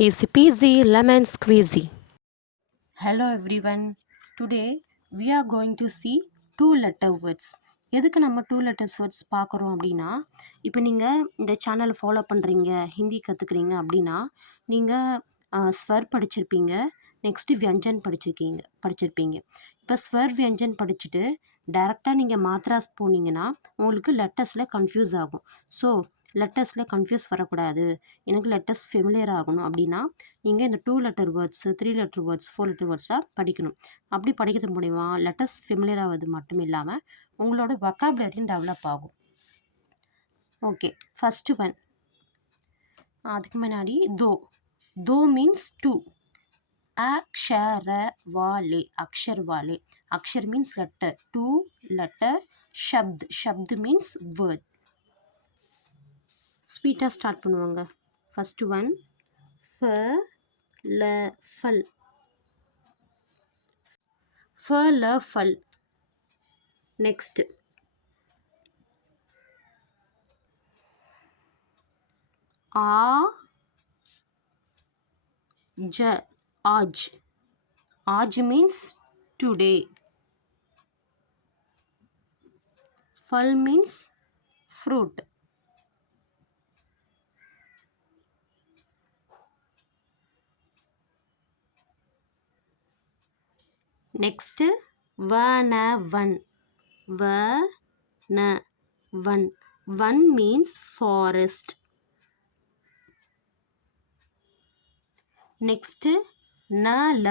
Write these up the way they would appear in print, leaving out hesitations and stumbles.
Easy peasy lemon squeezy. Hello everyone. Today we are going to see two letter words. எதுக்கு நம்ம two letters words பார்க்குறோம் அப்படின்னா, இப்போ நீங்கள் இந்த சேனலை ஃபாலோ பண்ணுறீங்க, ஹிந்தி கற்றுக்குறீங்க அப்படின்னா, நீங்கள் ஸ்வர் படிச்சிருப்பீங்க, நெக்ஸ்ட்டு வியஞ்சன் படிச்சிருப்பீங்க. இப்போ ஸ்வர் வியஞ்சன் படிச்சுட்டு டைரெக்டாக நீங்கள் மாத்ராஸ் போனீங்கன்னா உங்களுக்கு லெட்டர்ஸில் கன்ஃபியூஸ் ஆகும். ஸோ லெட்டர்ஸில் கன்ஃபியூஸ் வரக்கூடாது, எனக்கு லெட்டர்ஸ் ஃபெமிலியர் ஆகணும் அப்படின்னா நீங்கள் இந்த two letter words, three letter words, four letter வேர்ட்ஸ்லாம் படிக்கணும். அப்படி படிக்கிறது மூலிமா லெட்டர்ஸ் ஃபெமிலியர் ஆகிறது மட்டும் இல்லாமல் உங்களோட வொக்காபுலரியும் டெவலப் ஆகும். Okay, first one. அதுக்கு முன்னாடி தோ மீன்ஸ் டூ. அக்ஷரவாலே, அக்ஷர்வாலே. அக்ஷர் மீன்ஸ் லெட்டர், டூ லெட்டர். ஷப்த் மீன்ஸ் வேர்ட். ஸ்வீட்டாக ஸ்டார்ட் பண்ணுவாங்க. ஃபஸ்ட்டு ஒன் ஃபல். ஃபல். நெக்ஸ்ட் ஆஜ் மீன்ஸ் டுடே. ஃபல் மீன்ஸ் ஃப்ரூட். நெக்ஸ்ட்டு வன். வன் மீன்ஸ் ஃபாரஸ்ட். நெக்ஸ்ட்டு நல்.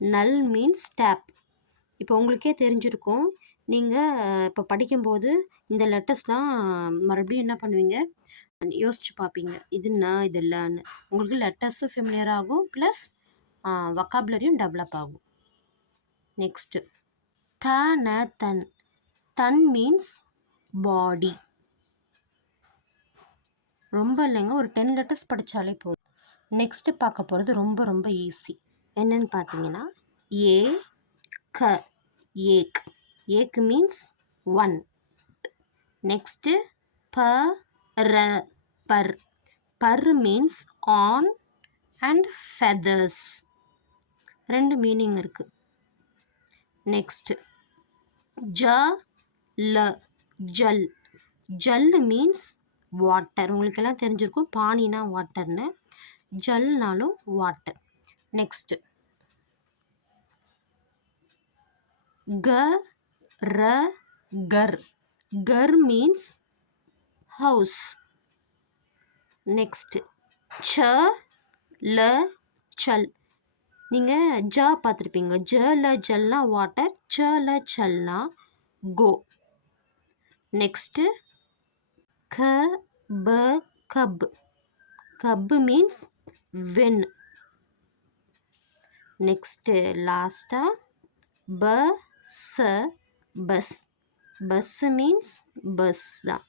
நல் மீன்ஸ் டேப். இப்போ உங்களுக்கே தெரிஞ்சிருக்கும், நீங்கள் இப்போ படிக்கும்போது இந்த லெட்டர்ஸ்லாம் மறுபடியும் என்ன பண்ணுவீங்க, யோசிச்சு பார்ப்பீங்க, இது இது இல்லைன்னு. உங்களுக்கு லெட்டர்ஸும் ஃபெமிலியர் ஆகும், ப்ளஸ் வொக்காபுலரியும் டெவலப் ஆகும். நெக்ஸ்ட்டு தன் மீன்ஸ் பாடி. ரொம்ப இல்லைங்க, ஒரு 10 லெட்டர்ஸ் படித்தாலே போதும். நெக்ஸ்ட்டு பார்க்க போகிறது ரொம்ப ரொம்ப ஈஸி. என்னன்னு பார்த்தீங்கன்னா ஏக் மீன்ஸ் ஒன். நெக்ஸ்ட்டு பர் மீன்ஸ் ஆன் அண்ட் ஃபெதர்ஸ். ரெண்டு மீனிங் இருக்குது. நெக்ஸ்ட்டு ஜல் மீன்ஸ் வாட்டர். உங்களுக்கெல்லாம் தெரிஞ்சிருக்கும், பானினா வாட்டர்னு, ஜல்னாலும் வாட்டர். நெக்ஸ்ட்டு கர் மீன்ஸ் ஹவுஸ். நெக்ஸ்ட்டு சல். நீங்கள் பார்த்துருப்பீங்க, ஜல்னா வாட்டர், சல்னா கோ. நெக்ஸ்ட்டு கப் மீன்ஸ் வென். நெக்ஸ்ட்டு லாஸ்ட்டாக பஸ் மீன்ஸ் பஸ் தான்.